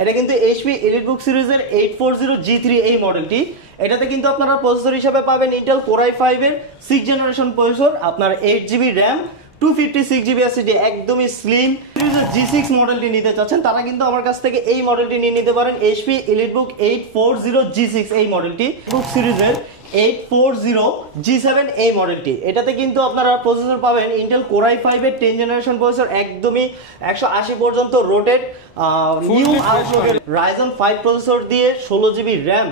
এটা কিন্তু HP EliteBook সিরিজের 840G3 এই মডেলটি। এটাতে কিন্তু আপনারা প্রসেসর হিসেবে পাবেন ইন্টেল কোর i5 এর 6th জেনারেশন প্রসেসর, আপনার 8GB RAM, 256GB SSD, একদমই স্লিম। G6 মডেলটি নিতে চাচ্ছেন তারা কিন্তু আমার কাছ থেকে এই মডেলটি নিয়ে নিতে পারেন, এইচপি এলিটবুক 840G6 এই মডেলটি। বুক সিরিজের 840G7 এই মডেলটি। এটাতে কিন্তু আপনারা প্রসেসর পাবেন ইন্টেল কোর i5 এর 10th জেনারেশন প্রসেসর, একদমই 180 পর্যন্ত রোটেট নিউ আউটলুকের Ryzen 5 প্রসেসর দিয়ে 16GB RAM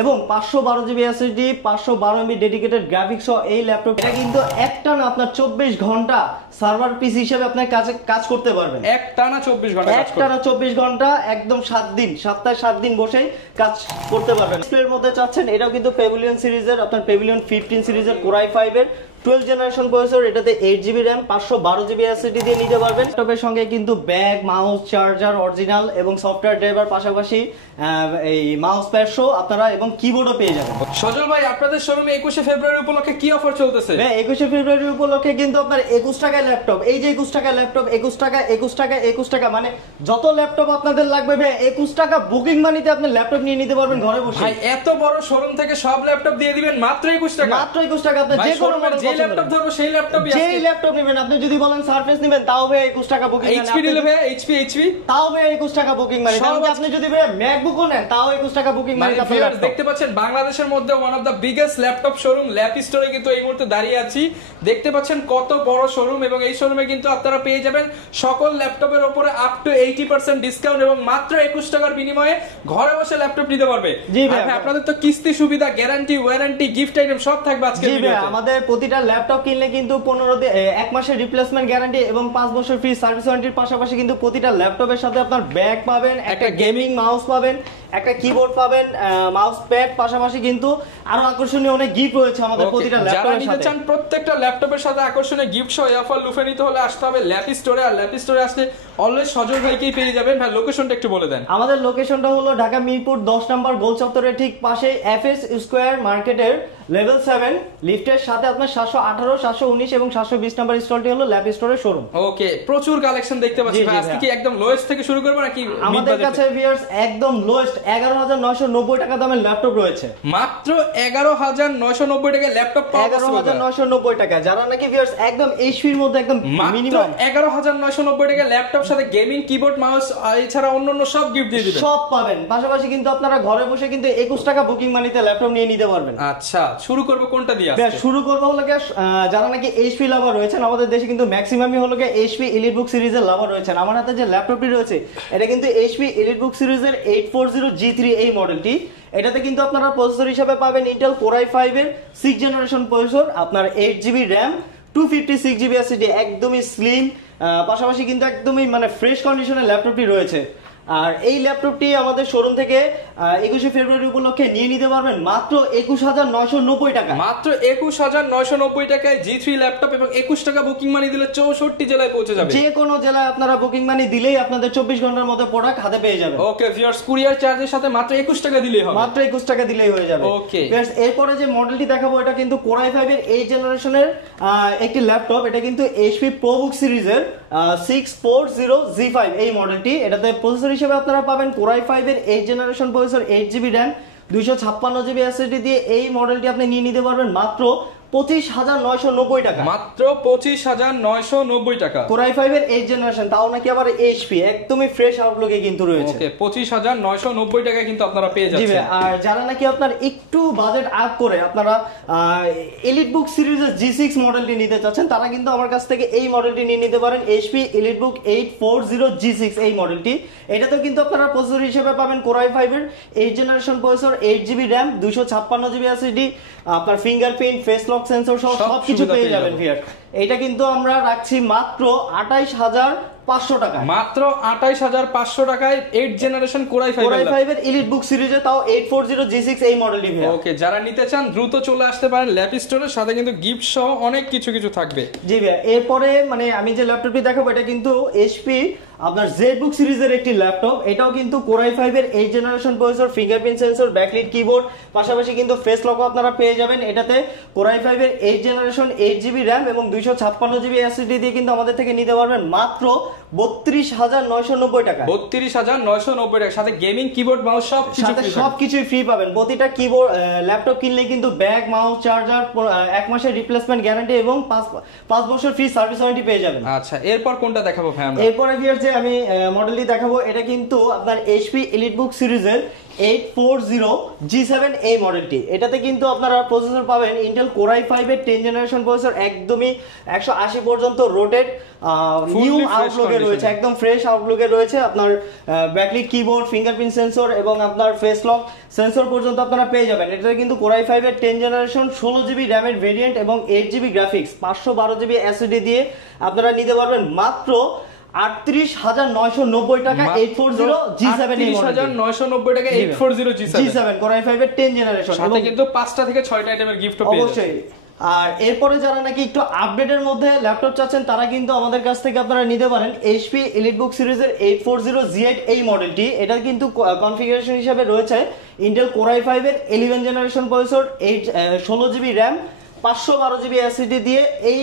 এবং 512GB SSD, 512MB dedicated graphics সহ এই ল্যাপটপ। এটা কিন্তু একটানা আপনার 24 ঘন্টা সার্ভার পিসি হিসেবে আপনার কাজ করতে পারবেন। একটানা 24 ঘন্টা একদম 7 দিন, সপ্তাহে 7 দিন বসেই কাজ করতে পারবেন। ডিসপ্লের মধ্যে চাচ্ছেন, এটাও কিন্তু প্যাভিলিয়ন সিরিজের, আপনার প্যাভিলিয়ন 15 সিরিজের কোর i5 এর 12th জেনারেশন প্রসেসর। এটাতে 8GB RAM, 512GB SSD দিয়ে নিতে পারবেন। ল্যাপটপের সঙ্গে কিন্তু ব্যাগ, মাউস, চার্জার অরিজিনাল এবং সফটওয়্যার ড্রাইভার, পাশাপাশি এই মাউস প্যাড সহ আপনারা এবং কিবোর্ডও পেয়ে যাবেন। সজল ভাই, আপনাদের শোরুমে 21শে ফেব্রুয়ারি উপলক্ষে কি অফার চলতেছে? হ্যাঁ, 21শে ফেব্রুয়ারি উপলক্ষে কিন্তু আপনার 21 টাকায় ল্যাপটপ, এই যে 21 টাকা ল্যাপটপ, 21 টাকা মানে যত ল্যাপটপ আপনাদের লাগবে ভাই 21 টাকা বুকিং মানিতে আপনি ল্যাপটপ নিয়ে নিতে পারবেন ঘরে বসে। ভাই, এত বড় শোরুম থেকে সব ল্যাপটপ দিয়ে দিবেন মাত্র 21 টাকা? মাত্র 21 টাকা। আপনি যে কোনো মডেল, যে ল্যাপটপ ধরবো সেই ল্যাপটপই আছে। যেই ল্যাপটপ নেবেন, আপনি যদি বলেন সারফেস নেবেন তাও ভাই 21 টাকা বুকিং। এইচপি নিলে ভাই এইচপি তাও ভাই 21 টাকা বুকিং মানে। আপনি যদি ভাই ম্যাকবুকও নেন তাও 21 টাকা বুকিং মানে। আপনারা দেখতে পাচ্ছেন বাংলাদেশের মধ্যে one of the biggest laptop showroom lap স্টোরে কিন্তু এই মুহূর্তে দাঁড়িয়ে আছি। দেখতে পাচ্ছেন কত বড় শোরুম, এবং এই শোরুমে কিন্তু আপনারা পেয়ে যাবেন সকল ল্যাপটপের উপরে আপ টু 80% ডিসকাউন্ট এবং মাত্র 21 টাকার বিনিময়ে ঘরে বসে ল্যাপটপ নিতে পারবে। জি ভাই, আপনাদের তো কিস্তি সুবিধা, গ্যারান্টি, ওয়ারেন্টি, গিফট আইটেম সব থাকবে আজকে ভিডিওতে। আমাদের প্রতিটা ল্যাপটপ কিনলে কিন্তু 1 মাসের রিপ্লেসমেন্ট গ্যারান্টি এবং 5 বছর ফ্রি সার্ভিস ওয়ারেন্টির পাশাপাশি কিন্তু প্রতিটা ল্যাপটপের সাথে আপনার ব্যাগ পাবেন, একটা গেমিং মাউস পাবেন, একটা কিবোর্ড পাবেন, মাউস প্যাড, পাশাপাশি কিন্তু আরো আকর্ষণীয় অনেক গিফট রয়েছে আমাদের প্রতিটা ল্যাপটপের সাথে। যারা নিতে চান প্রত্যেকটা ল্যাপটপের সাথে আকর্ষণীয় গিফট সহ এই অফার লুফে নিতে হলে আসতে হবে ল্যাপ স্টোরে। আর ল্যাপ স্টোরে আসলে অলওয়েজ সজল ভাইকেই পেয়ে যাবেন। ভাই, লোকেশনটা একটু বলে দেন। আমাদের লোকেশনটা হলো ঢাকা মিরপুর 10 নম্বর গোল চত্বরের ঠিক পাশে এফএস স্কয়ার মার্কেটের লেভেল 7 লিফটের সাথে আপনার 718, 719 এবং 720 নাম্বার স্টলটি হলো ল্যাপ স্টোরের শোরুম। ওকে, প্রচুর কালেকশন দেখতে পাচ্ছি ভাই। আজকে কি একদম লোয়েস্ট থেকে শুরু করব নাকি? আমাদের কাছে ভিউয়ার্স একদম লোয়েস্ট 11,990 টাকা দামের ল্যাপটপ রয়েছে। মাত্র 11,990 টাকায় ল্যাপটপ পাওয়া যাচ্ছে। 11,990 টাকা। যারা নাকি ভিউয়ার্স একদম এইচপির মধ্যে একদম মিনিমাম 11,990 টাকা ল্যাপটপ সাথে গেমিং কিবোর্ড, মাউস এছাড়া অন্যান্য সব গিফট দিয়ে দিবেন। সব পাবেন। পাশাপাশি কিন্তু আপনারা ঘরে বসে কিন্তু 21 টাকা বুকিং মানিতে ল্যাপটপ নিয়ে নিতে পারবেন। আচ্ছা, শুরু করব কোনটা দিয়ে? শুরু করব হলো যারা নাকি এইচপি লাভার রয়েছেন, আমাদের দেশে কিন্তু ম্যাক্সিমামই হলো এইচপি এলিটবুক সিরিজের লাভার রয়েছেন। আমার হাতে যে ল্যাপটপটি রয়েছে এটা কিন্তু এইচপি এলিটবুক সিরিজের 840G3 এই মডেলটি। এটাতে কিন্তু আপনারা প্রসেসর হিসেবে পাবেন ইন্টেল কোর i5 এর 6th জেনারেশন প্রসেসর, আপনার 8GB RAM, 256GB SSD, একদমই স্লিম। পাশাপাশি কিন্তু একদমই মানে ফ্রেশ কন্ডিশনের ল্যাপটপটি রয়েছে। আর এই ল্যাপটপটি আমাদের শোরুম থেকে 21শে ফেব্রুয়ারি উপলক্ষে নিয়ে নিতে পারবেন মাত্র 21,990 টাকা। মাত্র 21,990 টাকায় G3 ল্যাপটপ এবং 21 টাকা বুকিং মানি দিলে 64 জেলায় পৌঁছে যাবে। যে কোনো জেলায় আপনারা বুকিং মানি দিলেই আপনাদের 24 ঘন্টার মধ্যে প্রোডাক্ট হাতে পেয়ে যাবেন। ওকে ভিউয়ার্স, কুরিয়ার চার্জের সাথে মাত্র 21 টাকা দিলেই হবে। মাত্র 21 টাকা দিলেই হয়ে যাবে। ওকে ভিউয়ার্স, এরপরে যে মডেলটি দেখাবো এটা কিন্তু কোর i5 এর 8th জেনারেশনের একটি ল্যাপটপ। এটা কিন্তু এইচপি প্রোবুক সিরিজের 640G5 এই মডেলটি। এটাতে প্রসেসর হিসেবে আপনারা পাবেন কোর i5 এর 8th generation processor, 8GB RAM, 256GB SSD দিয়ে এই মডেলটি আপনি নিয়ে নিতে পারবেন মাত্র 25,990 টাকা। মাত্র 25,990 টাকা। কোর i5 এর 8th জেনারেশন, তাও নাকি আবার এইচপি, একদমই ফ্রেশ আউটলুকে কিন্তু রয়েছে। ওকে, 25,990 টাকা কিন্তু আপনারা পেয়ে যাচ্ছেন। আর যারা নাকি আপনার একটু বাজেট আপ করে আপনারা এলিটবুক সিরিজের G6 মডেলটি নিতে চাচ্ছেন তারা কিন্তু আমার কাছ থেকে এই মডেলটি নিয়ে নিতে পারেন, এইচপি এলিটবুক 840G6 এই মডেলটি। এটাতেও কিন্তু আপনারা প্রসেসর হিসেবে পাবেন কোর i5 এর 8th generation processor, 8GB RAM, 256GB SSD, আপনার ফিঙ্গারপ্রিন্ট, ফেস লক সেন্সর সহ সবকিছু পেয়ে যাবেন ভিউয়ার। এটা কিন্তু আমরা রাখছি মাত্র 28,500 টাকা। মাত্র 28,500 টাকায় 8th জেনারেশন কোর i5 এর এলিটবুক সিরিজে, তাও 840G6 এই মডেলটি। ওকে, যারা নিতে চান দ্রুত চলে আসতে পারেন ল্যাপ স্টোরের সাথে, কিন্তু গিফট সহ অনেক কিছু থাকবে। জি ভাই, এরপরে মানে আমি যে ল্যাপটপটি দেখাবো এটা কিন্তু এইচপি আপনার জেডবুক সিরিজের একটি ল্যাপটপ। এটাও কিন্তু কোর i5 এর 8th generation processor, fingerprint sensor, backlit keyboard, পাশাপাশি কিন্তু ফেস লকও আপনারা পেয়ে যাবেন। এটাতে কোর i5 এর 8th জেনারেশন, 8GB RAM এবং 256GB SSD দিয়ে কিন্তু আমাদের থেকে নিতে পারবেন মাত্র 32,990 টাকা। 32,990 টাকা, সাথে গেমিং কিবোর্ড মাউস সবকিছুই ফ্রি পাবেন। প্রতিটা কিবোর্ড ল্যাপটপ কিনলে কিন্তু ব্যাগ, মাউস, চার্জার, 1 মাসের রিপ্লেসমেন্ট গ্যারান্টি এবং 5 বছর ফ্রি সার্ভিস ওয়ারেন্টি পেয়ে যাবেন। আচ্ছা, এরপর কোনটা দেখাবো ভাই আমরা? এরপরে ভিউয়ার্স যে আমি মডেলটি দেখাবো, এটা কিন্তু আপনার এইচপি এলিটবুক সিরিজের 840G7 এই মডেলটি। এটাতে কিন্তু আপনারা প্রসেসর পাবেন ইন্টেল কোর i5 এর 10 জেনারেশন প্রসেসর, একদমই 180 পর্যন্ত রোটেট নিউ আউটলুকে রয়েছে, একদম ফ্রেশ আউটলুকে রয়েছে। আপনার ব্যাকলিট কিবোর্ড, ফিঙ্গারপ্রিন্ট সেন্সর এবং আপনার ফেস লক সেন্সর পর্যন্ত আপনারা পেয়ে যাবেন। এটাতে কিন্তু কোর i5 এর 10 জেনারেশন 16GB র্যামের ভেরিয়েন্ট এবং 8GB গ্রাফিক্স 512GB এসএসডি দিয়ে আপনারা নিতে পারবেন মাত্র 38,990 টাকা। 840G7 38,990 টাকা 840G7 কোর i5 এর 10 জেনারেশন, সাথে কিন্তু 5টা থেকে 6টা আইটেমের গিফট পেয়ে যাবেন অবশ্যই। আর এরপরে যারা নাকি একটু আপডেটের মধ্যে ল্যাপটপ চাচ্ছেন, তারা কিন্তু আমাদের কাছ থেকে আপনারা নিতে পারেন এইচপি এলিটবুক সিরিজের 840Z8 এই মডেলটি। এটা কিন্তু কনফিগারেশন হিসেবে রয়েছে ইন্টেল কোর i5 এর 11 generation processor, 16GB RAM, 512GB SSD দিয়ে এই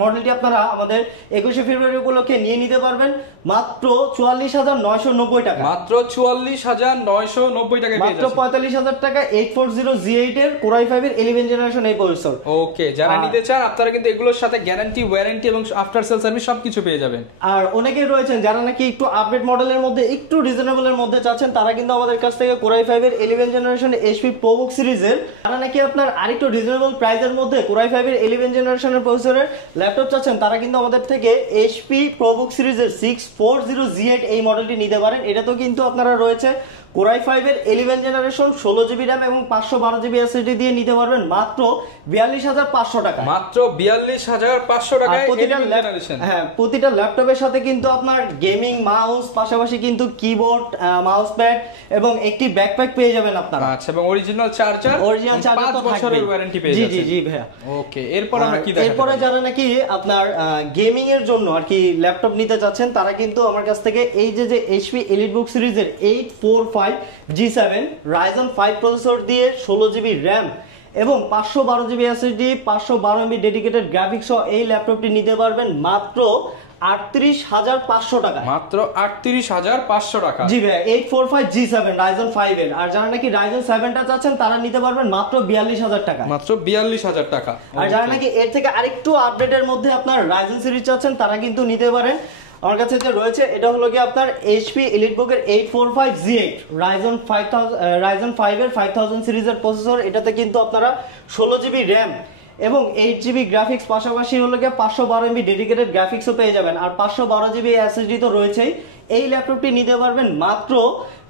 মডেলটি আপনারা আমাদের 21শে ফেব্রুয়ারি উপলক্ষে নিয়ে নিতে পারবেন মাত্র 44,990 টাকা। মাত্র 44,990 টাকা পেয়ে যাচ্ছেন। মাত্র 45,000 টাকা 840Z8 এর কোর i5 এর 11 জেনারেশন এই প্রসেসর। ওকে, যারা নিতে চান আপনারা কিন্তু এগুলোর সাথে গ্যারান্টি, ওয়ারেন্টি এবং আফটার সেল সার্ভিস সবকিছু পেয়ে যাবেন। আর অনেকেই রয়েছেন যারা নাকি একটু আপডেট মডেলের মধ্যে, একটু রিজনেবলের মধ্যে চাচ্ছেন, তারা কিন্তু আমাদের কাছ থেকে কোর i5 এর 11 জেনারেশন এইচপি প্রোবুক সিরিজের, তারা নাকি আপনার আরেকটু রিজনেবল প্রাইসের মধ্যে কোর i5 এর 11 জেনারেশনের প্রসেসরের ল্যাপটপ চাচ্ছেন, তারা কিন্তু আমাদের থেকে এইচপি প্রোবুক সিরিজের 640Z8 এই মডেলটি নিতে পারেন। এটা তো কিন্তু আপনারা রয়েছে কোর i5 এর 11 জেনারেশন 16GB র্যাম এবং 512GB এসএসডি দিয়ে নিতে পারবেন মাত্র 42,500 টাকা। মাত্র 42,500 টাকায় প্রতিটা ল্যাপটপের সাথে কিন্তু আপনার গেমিং মাউস, পাশাপাশি কিন্তু কিবোর্ড, মাউস প্যাড এবং একটি ব্যাকপ্যাক পেয়ে যাবেন আপনারা। আচ্ছা, এবং অরিজিনাল চার্জার, 5 বছরের ওয়ারেন্টি পেয়ে যাচ্ছেন। জি ভাইয়া। ওকে, এরপর আমরা কি দেখাবো? এরপরে যারা নাকি আপনার গেমিং এর জন্য আর কি ল্যাপটপ নিতে চাচ্ছেন, তারা কিন্তু আমার কাছ থেকে এই যে এইচপি এলিটবুক সিরিজের 845G7 Ryzen 5 প্রসেসর দিয়ে 16GB র্যাম এবং 512GB SSD, 512MB dedicated graphics সহ এই ল্যাপটপটি নিতে পারবেন মাত্র 38,500 টাকা। মাত্র 38,500 টাকা। জি ভাই, 845G7 Ryzen 5 এর। আর যারা নাকি Ryzen 7টা চাচ্ছেন, তারা নিতে পারবেন মাত্র 42,000 টাকা। মাত্র 42,000 টাকা। আর যারা নাকি এর থেকে আরেকটু আপডেটের মধ্যে আপনার Ryzen সিরিজ চাচ্ছেন, তারা কিন্তু নিতে পারেন। আমার কাছে যে রয়েছে এটা হলো কি আপনার এইচপি এলিটবুক এর 845Z8 Ryzen 5 এর 5000 সিরিজের প্রসেসর। এটাতে কিন্তু আপনারা 16GB র্যাম এবং 8GB গ্রাফিক্স, পাশাপাশি হলো কি 512MB ডেডিকেটেড গ্রাফিক্সও পেয়ে যাবেন। আর 512GB এসএসডি তো রয়েছেই। এই ল্যাপটপটি নিতে পারবেন মাত্র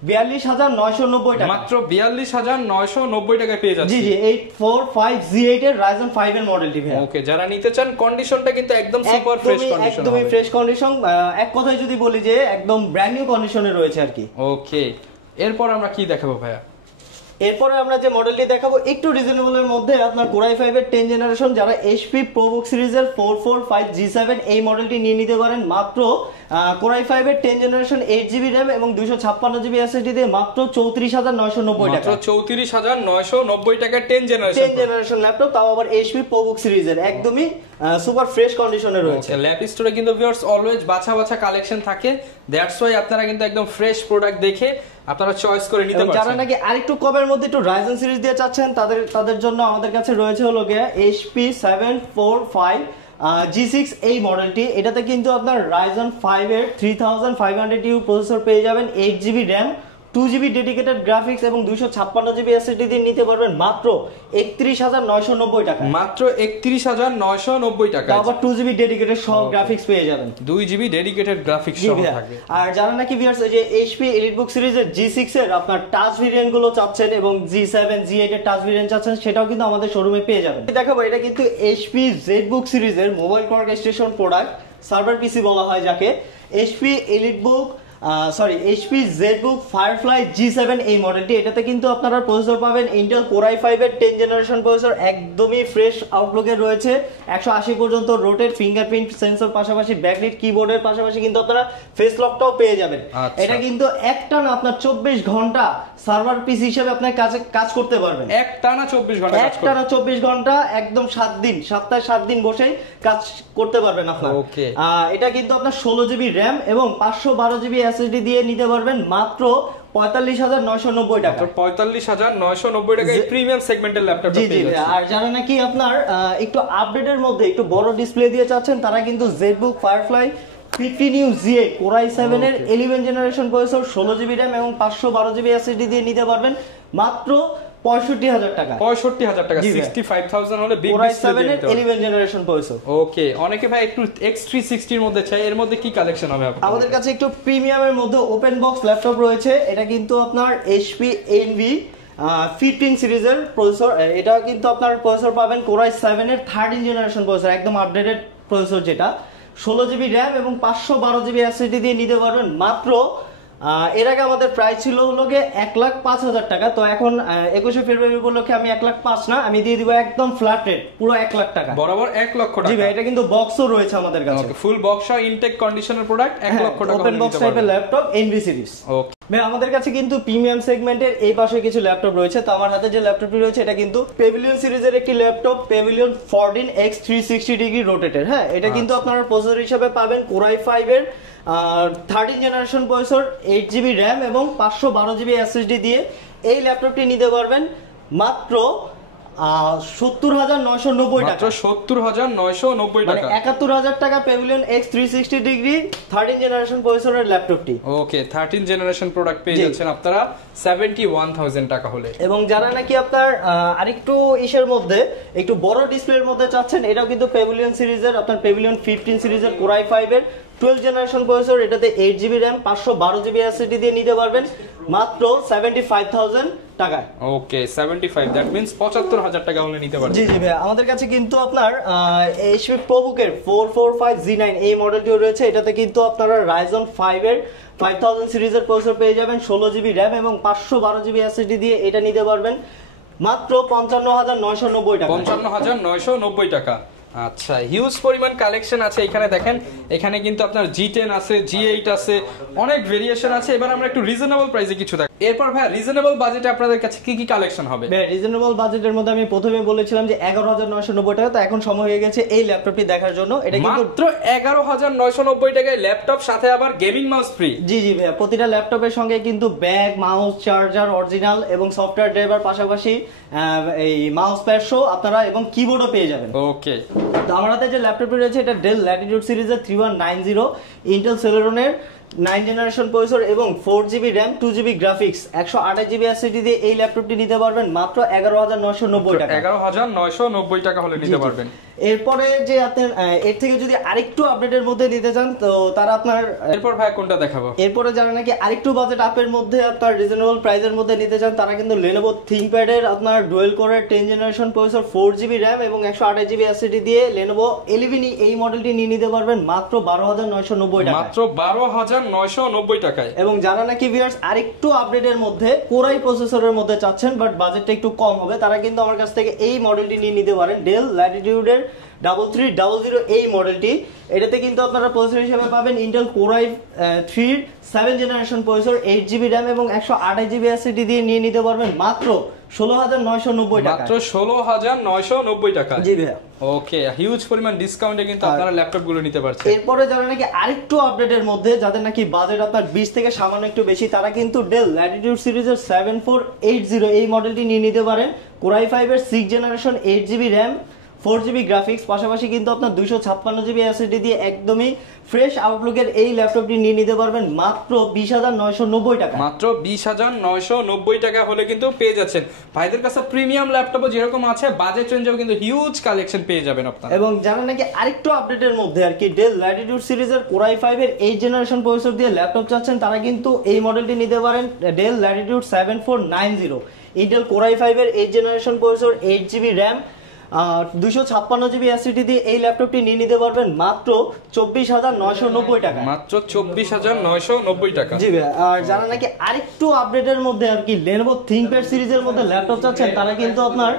42,990 টাকা। মাত্র 42,990 টাকা পেয়ে যাচ্ছেন। জি 845Z8 এর Ryzen 5 এর মডেলটি ভাই। ওকে, যারা নিতে চান, কন্ডিশনটা কিন্তু একদম সুপার ফ্রেশ কন্ডিশন, একদমই ফ্রেশ কন্ডিশন। এক কথায় যদি বলি যে একদম ব্র্যান্ড নিউ কন্ডিশনে রয়েছে আর কি। ওকে, এরপর আমরা কি দেখাবো ভাইয়া? এরপরে আমরা যে মডেলটি দেখাবো একটু রিজনেবলের মধ্যে, আপনার কোর i5 এর 10 জেনারেশন, যারা এইচপি প্রোবুক সিরিজের 445G7 এই মডেলটি নিয়ে নিতে পারেন মাত্র কোর i5 এর 10 জেনারেশন 8GB র্যাম এবং 256GB এসএসডি দিয়ে মাত্র 34,990 টাকা। মাত্র 34,990 টাকা 10 জেনারেশন ল্যাপটপ, তাও আবার এইচপি প্রোবুক সিরিজের, একদমই সুপার ফ্রেশ কন্ডিশনে রয়েছে। ল্যাপ স্টোরে কিন্তু ভিউয়ার্স অলওয়েজ বাছা কালেকশন থাকে, দ্যাটস ওয়াই আপনারা কিন্তু একদম ফ্রেশ প্রোডাক্ট দেখে আপনারা চয়েস করে নিতে পারছেন। যারা নাকি আরেকটু কমের মধ্যে একটু Ryzen সিরিজ দিয়ে চাচ্ছেন, তাদের জন্য আমাদের কাছে রয়েছে হলো গিয়ে HP 745G6 এই মডেলটি। এটাতে কিন্তু আপনার Ryzen 5 এর 3500U প্রসেসর পেয়ে যাবেন, 8GB RAM, 2GB dedicated graphics এবং 256GB এসএসডি দিয়ে নিতে পারবেন মাত্র 31,990 টাকা। মাত্র 31,990 টাকা। আবার 2GB ডেডিকেটেড সহ গ্রাফিক্স পেয়ে যাবেন, 2GB ডেডিকেটেড গ্রাফিক্স সহ থাকবে। আর যারা নাকি ভিউয়ার্স এই যে এইচপি এলিটবুক সিরিজের G6 এর আপনার টাচ ভেরিয়েন্ট গুলো চাচ্ছেন এবং G7 G8 এর টাচ ভেরিয়েন্ট চাচ্ছেন, সেটাও কিন্তু আমাদের শোরুমে পেয়ে যাবেন। দেখাবো এটা কিন্তু এইচপি জেডবুক সিরিজের মোবাইল ওয়ার্কস্টেশন প্রোডাক্ট, সার্ভার পিসি বলা হয় যাকে। HP EliteBook sorry HP Jetbook firefly G7 এই মডেলটি, এটাতে কিন্তু আপনারা প্রসেসর পাবেন ইন্টেল Core i5 এর 10 জেনারেশন প্রসেসর, একদমই ফ্রেশ আউটলুকের রয়েছে, 180 পর্যন্ত রোটেট ফিঙ্গারপ্রিন্ট সেন্সর, পাশাপাশি ব্যাকলিট কিবোর্ডের পাশাপাশি কিন্তু আপনারা ফেস লকটাও পেয়ে যাবেন। এটা কিন্তু একটানা আপনার 24 ঘন্টা সার্ভার পিসি হিসেবে আপনার কাছে কাজ করতে পারবেন, একটানা 24 ঘন্টা একদম 7 দিন, সপ্তাহে 7 দিন বসেই কাজ করতে পারবেন আপনার। এটা কিন্তু আপনার 16 জিবি র্যাম এবং 512 জিবি এসএসডি দিয়ে নিতে পারবেন মাত্র 45,990 টাকা। 45,990 টাকা এই প্রিমিয়াম সেগমেন্টের ল্যাপটপটা পেয়ে যাচ্ছেন। আর যারা নাকি আপনার একটু আপডেটের মধ্যে একটু বড় ডিসপ্লে দিয়ে চাচ্ছেন, তারা কিন্তু Jetbook firefly 15U G8 Core i7 এর 11 জেনারেশন প্রসেসর, 16 জিবি র্যাম এবং 512 জিবি এসএসডি দিয়ে নিতে পারবেন মাত্র 65,000 টাকা। 65,000 টাকা, 65,000 হলে বিগ ডিসপ্লে দিয়ে নিতে 11 জেনারেশন প্রসেসর। ওকে, অনেকে ভাই একটু X360 এর মধ্যে চাই, এর মধ্যে কি কালেকশন হবে আপনাদের? আমাদের কাছে একটু প্রিমিয়ামের মধ্যে ওপেন বক্স ল্যাপটপ রয়েছে। এটা কিন্তু আপনার HP Envy 15 সিরিজের প্রসেসর, এটা কিন্তু আপনার প্রসেসর পাবেন Core i7 এর 13 জেনারেশন প্রসেসর, একদম আপডেটেড প্রসেসর, যেটা 16 জিবি র্যাম এবং 512 জিবি এসএসডি দিয়ে নিতে পারবেন মাত্র, এর আগে আমাদের প্রাইস ছিল হলো 1,05,000 টাকা, তো এখন 21শে ফেব্রুয়ারি উপলক্ষে আমি 1,05,000 না, আমি দিয়ে দিব একদম ফ্ল্যাট রেট পুরো 1 লাখ টাকা, বরাবর 1 লক্ষ টাকা। জি ভাই, এটা কিন্তু বক্সও রয়েছে আমাদের কাছে, ফুল বক্স আর ইনটেক কন্ডিশনের প্রোডাক্ট 1 লক্ষ টাকা ওপেন বক্স টাইপের ল্যাপটপ Envy সিরিজ। ওকে ভাই, আমাদের কাছে কিন্তু প্রিমিয়াম সেগমেন্টের এই পাশে কিছু ল্যাপটপ রয়েছে। তো আমার হাতে যে ল্যাপটপটি রয়েছে এটা কিন্তু পেভিলিয়ন সিরিজের একটি laptop, Pavilion 14X 360 degree rotated. হ্যাঁ, এটা কিন্তু আপনারা প্রসেসর হিসেবে পাবেন Core i5 এর 13 জেনারেশন প্রসেসর, 8 জিবি র্যাম এবং 512 জিবি এসএসডি দিয়ে এই ল্যাপটপটি নিতে পারবেন মাত্র 70,990 টাকা। 70,990 টাকা, 71,000 টাকা পেভিলিয়ন X 360 ডিগ্রি 13 জেনারেশন প্রসেসরের ল্যাপটপটি। ওকে, 13 জেনারেশন প্রোডাক্ট পেয়ে যাচ্ছেন আপনারা 71,000 টাকা হলে। এবং যারা নাকি আপনার আরেকটু ইসের মধ্যে একটু বড় ডিসপ্লের মধ্যে চাচ্ছেন, এটাও কিন্তু পেভিলিয়ন সিরিজের, আপনার পেভিলিয়ন 15 সিরিজের Core i5 এর 12 জেনারেশন প্রসেসর, এটাতে 8 জিবি র্যাম 512 জিবি এসএসডি দিয়ে নিতে পারবেন মাত্র 75,000 টাকায়। ওকে, 75, দ্যাট মিন্স 75,000 টাকা হলে নিতে পারবেন। জি জি ভাই, আমাদের কাছে কিন্তু আপনার HP ProBook এর 445G9 এই মডেলটিও রয়েছে। এটাতে কিন্তু আপনারা Ryzen 5 এর 5000 সিরিজের প্রসেসর পেয়ে যাবেন, 16 জিবি র্যাম এবং 512 জিবি এসএসডি দিয়ে এটা নিতে পারবেন মাত্র 55,990 টাকা। 55,990 টাকা। আচ্ছা, হিউজ পরিমাণ কালেকশন আছে এখানে। দেখেন, এখানে কিন্তু আপনার G10 আছে, G8 আছে, অনেক ভেরিয়েশন আছে। এবার আমরা একটু রিজনেবল প্রাইসে কিছু দেখ। এরপর ভাই, রিজনেবল বাজেটে আপনাদের কাছে কি কি কালেকশন হবে? ভাই, রিজনেবল বাজেটের মধ্যে আমি প্রথমে বলেছিলাম যে 11,990 টাকা, তো এখন সময় হয়ে গেছে এই ল্যাপটপটি দেখার জন্য। এটা কিন্তু মাত্র 11,990 টাকায় ল্যাপটপ, সাথে আবার গেমিং মাউস ফ্রি। জি জি ভাই, প্রতিটা ল্যাপটপের সঙ্গে কিন্তু ব্যাগ, মাউস, চার্জার অরিজিনাল এবং সফটওয়্যার ড্রাইভার, পাশাপাশি এই মাউস প্যাড সহ আপনারা এবং কিবোর্ডও পেয়ে যাবেন। ওকে, তো আমার হাতে যে ল্যাপটপটি রয়েছে এটা ডেল ল্যাটিটিউড সিরিজের 3190 ইন্টেল সেলেরনের 9 জেনারেশন প্রসেসর এবং 4 GB RAM 2 GB graphics 128 GB SSD দিয়ে এই ল্যাপটপটি নিতে পারবেন মাত্র 11,990 টাকা। 11,990 টাকা হলে নিতে পারবেন। এরপরে যে আপনার এর থেকে যদি আরেকটু আপডেটের মধ্যে নিতে চান, তো তারা আপনার এরপর ভাই কোনটা দেখাবো? এরপরে যারা নাকি আরেকটু বাজেট আপের মধ্যে আপনার রিজনেবল প্রাইসের মধ্যে নিতে চান, তারা কিন্তু Lenovo ThinkPad এর আপনার ডুয়েল কোরের 10 জেনারেশন প্রসেসর, 4 জিবি র্যাম এবং 128 জিবি এসএসডি দিয়ে Lenovo 11E এই মডেলটি নিয়ে নিতে পারবেন মাত্র 12,990 টাকা। মাত্র 12,990 টাকায়। এবং যারা নাকি ভিউয়ার্স আরেকটু আপডেটের মধ্যে Core i প্রসেসরের মধ্যে চাচ্ছেন বাট বাজেটটা একটু কম হবে, তারা কিন্তু আমার কাছ থেকে এই মডেলটি নিয়ে নিতে পারেন, ডেল ল্যাটিটিউড এর 3300 এই মডেলটি। এটাতে কিন্তু আপনারা প্রসেসর হিসেবে পাবেন Intel Core i3 7 generation processor, 8 GB RAM এবং 128 জিবি এসএসডি দিয়ে নিয়ে নিতে পারবেন মাত্র 16,990 টাকা। মাত্র 16,990 টাকা। জি ভাইয়া। ওকে, হিউজ পরিমাণ ডিসকাউন্টে কিন্তু আপনারা ল্যাপটপ গুলো নিতে পারছেন। এরপরে যারা নাকি আরেকটু আপডেটের মধ্যে, যাদের নাকি বাজেট আপনার 20 থেকে সামান্য একটু বেশি, তারা কিন্তু ডেল ল্যাটিটিউড সিরিজের 7480 এই মডেলটি নিয়ে নিতে পারেন। Core i5 এর 6 generation, 8 GB RAM, 4 GB graphics, পাশাপাশি কিন্তু আপনার 256 জিবি এসএসডি দিয়ে একদমই ফ্রেশ আউটলুকের এই ল্যাপটপটি নিয়ে নিতে পারবেন মাত্র 20,990 টাকা। মাত্র 20,990 টাকা হলে কিন্তু পেয়ে যাচ্ছেন। ভাইদের কাছে প্রিমিয়াম ল্যাপটপও যেরকম আছে, বাজেট রেঞ্জেও কিন্তু হিউজ কালেকশন পেয়ে যাবেন আপনারা। এবং যারা নাকি আরেকটু আপডেটের মধ্যে আর কি ডেল ল্যাটিটিউড সিরিজের Core i5 এর 8 জেনারেশন প্রসেসর দিয়ে ল্যাপটপ চাচ্ছেন, তারা কিন্তু এই মডেলটি নিতে পারেন, del Latitude 7490 Intel Core i5 এর 8 generation processor, 8 GB RAM, 256 GB SSD দিয়ে এই ল্যাপটপটি নিয়ে নিতে পারবেন মাত্র 24,990 টাকা। মাত্র 24,990 টাকা। জি ভাই, আর যারা নাকি আরেকটু আপডেটের মধ্যে আর কি Lenovo ThinkPad সিরিজের মধ্যে ল্যাপটপ চাচ্ছেন, তারা কিন্তু আপনার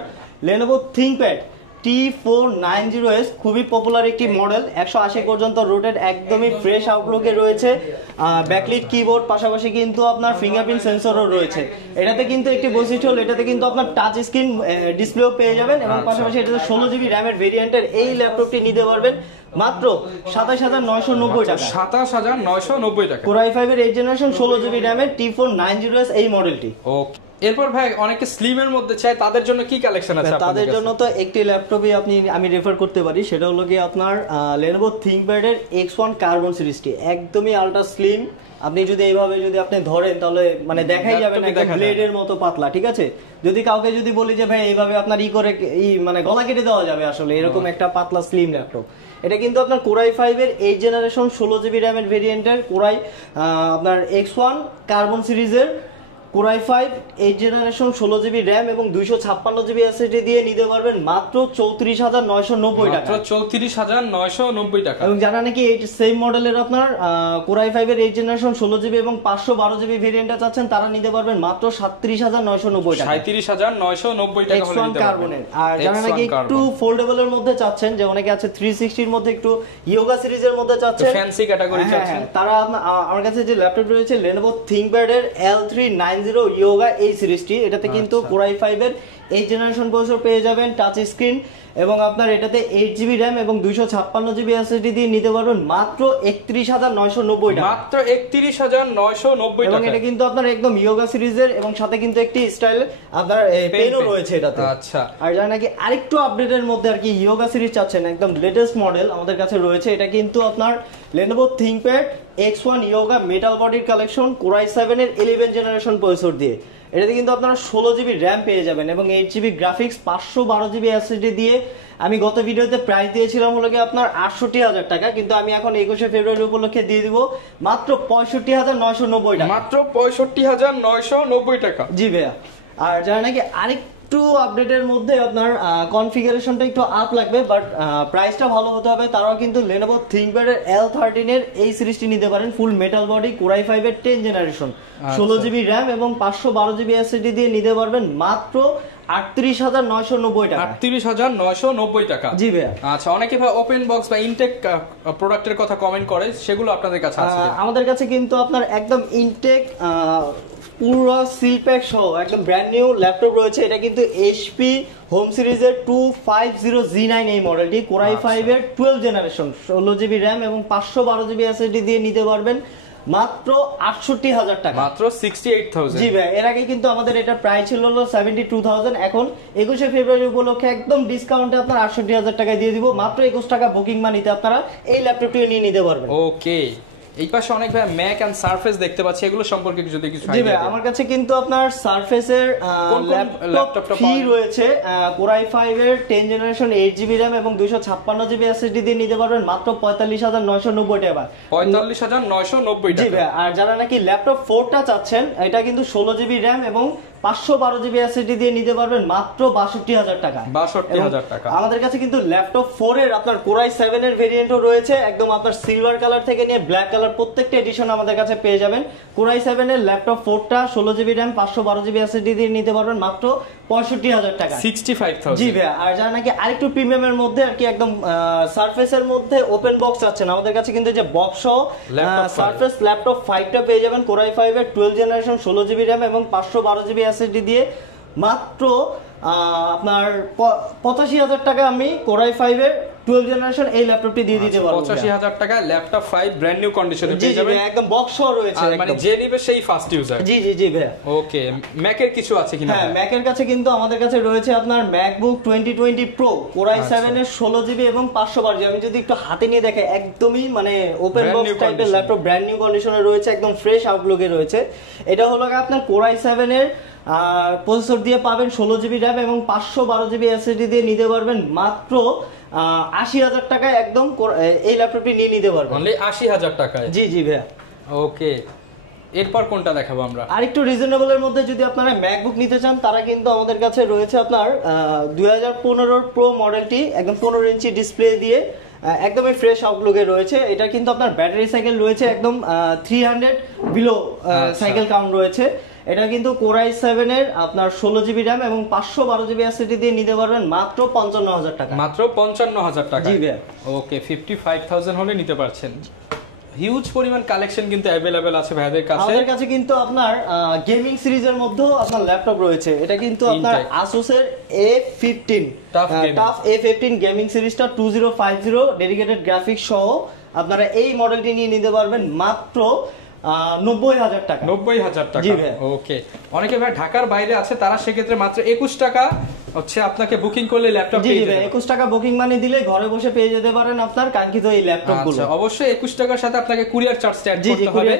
Lenovo ThinkPad T490S খুবই পপুলার একটি মডেল, 180 পর্যন্ত রোটেট, একদমই ফ্রেশ আউটলুকে রয়েছে, ব্যাকলিট কিবোর্ড, পাশাপাশি কিন্তু আপনার ফিঙ্গারপ্রিন্ট সেন্সরও রয়েছে। এটাতে কিন্তু একটি বৈশিষ্ট্য হল এটাতে কিন্তু আপনার টাচ স্ক্রিন ডিসপ্লেও পেয়ে যাবেন, এবং পাশাপাশি এটাতে 16 জিবি র্যামের ভেরিয়েন্টের এই ল্যাপটপটি নিতে পারবেন মাত্র 27,990 টাকা। 27,990 টাকা। Core i5 এর 8 জেনারেশন 16 জিবি র্যামের T490S এই মডেলটি। ওকে, এরপর ভাই অনেকে স্লিমের মধ্যে চায়, তাদের জন্য কি কালেকশন আছে? তাদের জন্য তো একটি ল্যাপটপই আমি রেফার করতে পারি, সেটা হলো কি আপনার Lenovo ThinkPad এর X1 কার্বন সিরিজটি, একদমই আলট্রা স্লিম। আপনি যদি এইভাবে যদি আপনি ধরেন তাহলে মানে দেখাই যাবে না, একদম ব্লেডের মতো পাতলা, ঠিক আছে? যদি কাউকে যদি বলি যে ভাই এইভাবে আপনার করে মানে গলা কেটে দেওয়া যাবে, আসলে এরকম একটা পাতলা স্লিম ল্যাপটপ। এটা কিন্তু আপনার Core i5 এর 8 জেনারেশন 16 জিবি র্যামের ভেরিয়েন্টের আপনার X1 কার্বন সিরিজের Core i5 8 generation 16 GB RAM এবং 256 জিবি এসএসডি দিয়ে নিতে পারবেন মাত্র 34,990 টাকা। মাত্র 34,990 টাকা। এবং জানা নাকি এই সেম মডেলের আপনার Core i5 এর 8 জেনারেশন 16 জিবি এবং 512 জিবি ভেরিয়েন্টটা চাচ্ছেন, তারা নিতে পারবেন মাত্র 37,990 টাকা। 37,990 টাকা হলে নিতে পারবেন। আর জানা নাকি একটু ফোল্ডেবল এর মধ্যে চাচ্ছেন, যে অনেকে আছে 360 এর মধ্যে একটু ইয়োগা সিরিজের মধ্যে চাচ্ছেন, ফ্যান্সি ক্যাটাগরি চাচ্ছেন, তারা আমার কাছে যে ল্যাপটপ রয়েছে Lenovo ThinkPad এর L390 ইয়োগা এই সিরিজটি, এটাতে কিন্তু Core i5 এর 8 জেনারেশন প্রসেসর পেয়ে যাবেন, টাচ স্ক্রিন, এবং আপনার এটাতে 8 জিবি র্যাম এবং 256 জিবি এসএসডি দিয়ে নিতে পারবেন মাত্র 31,990 টাকা। মাত্র 31,990 টাকা। এবং এটা কিন্তু আপনার একদম ইয়োগা সিরিজের, এবং সাথে কিন্তু একটি স্টাইল আপনার পেনও রয়েছে এটাতে। আচ্ছা, আর যারা নাকি আরেকটু আপডেটের মধ্যে আর কি ইয়োগা সিরিজ চাচ্ছেন, একদম লেটেস্ট মডেল আমাদের কাছে রয়েছে, এটা কিন্তু আপনার Lenovo ThinkPad X1 yoga metal বডির কালেকশন Core i7 এর 11 জেনারেশন প্রসেসর দিয়ে। এটাতে কিন্তু আপনারা 16 জিবি র্যাম পেয়ে যাবেন এবং 8 জিবি গ্রাফিক্স, 512 জিবি এসএসডি দিয়ে। আমি গত ভিডিওতে প্রাইস দিয়েছিলাম হলো কি আপনার 68,000 টাকা, কিন্তু আমি এখন 21শে ফেব্রুয়ারি উপলক্ষে দিয়ে দিব মাত্র 65,990 টাকা। মাত্র 65,990 টাকা। জি ভাইয়া। আর যারা নাকি আরেকটু আপডেটের মধ্যে আপনার কনফিগারেশনটা একটু আপ লাগবে, বাট প্রাইসটা ভালো হতে হবে, তারাও কিন্তু Lenovo ThinkPad এর L13 এর এই সিরিজটি নিতে পারেন, ফুল মেটাল বডি, Core i5 এর 10 জেনারেশন 16 জিবি র্যাম এবং 512 জিবি এসএসডি দিয়ে নিতে পারবেন মাত্র 38,990 টাকা। 38,990 টাকা। জি ভাইয়া। আচ্ছা, অনেকে ভাই ওপেন বক্স বা ইনটেক প্রোডাক্টের কথা কমেন্ট করে, সেগুলো আপনাদের কাছে আছে? আমাদের কাছে কিন্তু আপনার একদম ইনটেক পুরো সিল প্যাক সহ একদম ব্র্যান্ড নিউ ল্যাপটপ রয়েছে। এটা কিন্তু HP হোম সিরিজের 250G9 এই মডেলটি, Core i5 এর 12 জেনারেশন 16 জিবি র্যাম এবং 512 জিবি এসএসডি দিয়ে নিতে পারবেন মাত্র 68,000 টাকা। মাত্র 68,000। জি ভাই, এর আগে কিন্তু আমাদের এটা প্রাইস ছিল 72,000, এখন 21শে ফেব্রুয়ারি উপলক্ষে একদম ডিসকাউন্টে আপনার 68,000 টাকায় দিয়ে দিব। মাত্র 21 টাকা বুকিং মানিতে আপনারা এই ল্যাপটপটি নিয়ে নিতে পারবেন। ওকে, এই পাশে অনেক ভাই ম্যাক এন্ড সারফেস দেখতে পাচ্ছি, এগুলো সম্পর্কে যদি কিছু জি ভাই, আমার কাছে কিন্তু আপনার সারফেসের ল্যাপটপ ফ্রি রয়েছে। Core i5 এর 10 জেনারেশন 8 জিবি র্যাম এবং 256 জিবি এসএসডি দিয়ে নিতে পারবেন মাত্র 45,990 টাকা। 45,990 টাকা। জি ভাই, আর যারা নাকি ল্যাপটপ 4টা চাচ্ছেন, এটা কিন্তু 16 জিবি র্যাম এবং 512 জিবি এসএসডি দিয়ে নিতে পারবেন মাত্র 62,000 টাকা। 62,000 টাকা। আমাদের কাছে কিন্তু ল্যাপটপ 4 এর আপনার Core i7 এর ভেরিয়েন্টও রয়েছে, একদম আপনার সিলভার কালার থেকে নিয়ে ব্ল্যাক কালার প্রত্যেকটা এডিশন আমাদের কাছে পেয়ে যাবেন। Core i7 এর ল্যাপটপ 4টা 16 জিবি র্যাম 512 জিবি এসএসডি দিয়ে নিতে পারবেন মাত্র 65,000 টাকা। 65,000। জি ভাই, আর যারা নাকি আরেকটু প্রিমিয়ামের মধ্যে আর কি একদম সারফেসের মধ্যে ওপেন বক্স আছেন, আমাদের কাছে কিন্তু যে বক্স সহ সারফেস ল্যাপটপ 5টা পেয়ে যাবেন Core i5 এর 12 জেনারেশন 16 জিবি র্যাম এবং 512 জিবি এসএসডি দিয়ে মাত্র আপনার 85,000 টাকা আমি Core i5 এর 12 জেনারেশন এই ল্যাপটপটি দিয়ে দিতে পারবো। 85,000 টাকা ল্যাপটপ 5 ব্র্যান্ড নিউ কন্ডিশনে পেয়ে যাবেন। একদম বক্স সহ রয়েছে, মানে যে নিবে সেই ফার্স্ট ইউজার। জি জি জি ভাই। ওকে, ম্যাকের কিছু আছে কিনা? হ্যাঁ, ম্যাকের কাছে কিন্তু আমাদের কাছে রয়েছে আপনার MacBook 2020 Pro Core i7 এর 16 জিবি এবং 512 জিবি। আমি যদি একটু হাতে নিয়ে দেখে, একদমই মানে ওপেন বক্স টাইপের ল্যাপটপ, ব্র্যান্ড নিউ কন্ডিশনে রয়েছে, একদম ফ্রেশ আউটলুকে রয়েছে। এটা হলো আপনার Core i7 এর প্রসেসর দিয়ে পাবেন 16 জিবি র্যাম এবং 512 জিবি এসএসডি দিয়ে নিতে পারবেন মাত্র 80,000 টাকায় একদম এই ল্যাপটপটি নিয়ে নিতে পারবেন। অনলি 80,000 টাকায়? জি জি ভাইয়া। ওকে, এরপর কোনটা দেখাবো আমরা? আরেকটু রিজনেবলের মধ্যে যদি আপনারা ম্যাকবুক নিতে চান, তারা কিন্তু আমাদের কাছে রয়েছে আপনার 2015 প্রো মডেলটি, একদম 15 ইঞ্চি ডিসপ্লে দিয়ে একদমই ফ্রেশ আউটলুকে রয়েছে। এটা কিন্তু আপনার ব্যাটারি সাইকেল রয়েছে একদম 300 বিলো সাইকেল কাউন্ট রয়েছে। এটা কিন্তু Core i7 এর আপনার 16 জিবি র্যাম এবং 512 জিবি এসএসডি দিয়ে নিতে পারবেন মাত্র 55,000 টাকা। মাত্র 55,000 টাকা। জি ভাই। ওকে, 55,000 হলে নিতে পারছেন। হিউজ পরিমাণ কালেকশন কিন্তু अवेलेबल আছে ভাইদের কাছে। আমাদের কাছে কিন্তু আপনার গেমিং সিরিজের মধ্যেও আপনার ল্যাপটপ রয়েছে। এটা কিন্তু আপনার Asus এর A15 টাফ A15 গেমিং সিরিজটা 2050 ডেডিকেটেড গ্রাফিক্স সহ আপনারা এই মডেলটি নিয়ে নিতে পারবেন মাত্র 90,000 টাকা। 90,000 টাকা। ওকে, অনেকে ভাই ঢাকার বাইরে আছে, তারা সেক্ষেত্রে মাত্র 21 টাকা হচ্ছে আপনাকে বুকিং করলে ল্যাপটপ পেয়ে যাবেন। 21 টাকা বুকিং মানি দিলে ঘরে বসে পেয়ে যেতে পারেন আপনার কাঙ্ক্ষিত এই ল্যাপটপগুলো। আচ্ছা, অবশ্যই 21 টাকার সাথে আপনাকে কুরিয়ার চার্জটা অ্যাড করতে হবে।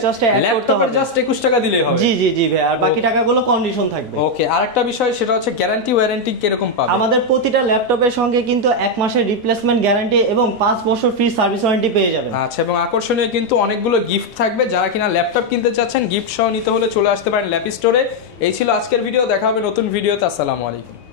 ল্যাপটপের জাস্ট 21 টাকা দিলেই হবে। জি ভাই, আর বাকি টাকাগুলো কন্ডিশন থাকবে। ওকে, আরেকটা বিষয় সেটা হচ্ছে গ্যারান্টি ওয়ারেন্টি কিরকম পাবেন? আমাদের প্রতিটা ল্যাপটপের সঙ্গে কিন্তু 1 মাসের রিপ্লেসমেন্ট গ্যারান্টি এবং 5 বছর ফ্রি সার্ভিস ওয়ারেন্টি পেয়ে যাবেন। আচ্ছা, এবং আকর্ষণীয় কিন্তু অনেকগুলো গিফট থাকবে। যারা কিনা ল্যাপটপ কিনতে চাচ্ছেন, গিফট সহ নিতে হলে চলে আসতে পারেন ল্যাপ স্টোরে। এই ছিল আজকের ভিডিও, দেখা হবে নতুন ভিডিওতে। আসসালামু আলাইকুম।